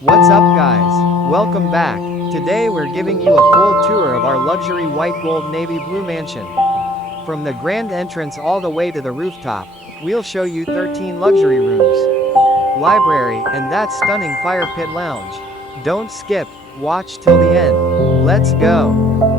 What's up guys? Welcome back. Today we're giving you a full tour of our luxury white gold navy blue mansion. From the grand entrance all the way to the rooftop, we'll show you 13 luxury rooms, library, and that stunning fire pit lounge. Don't skip, watch till the end. Let's go.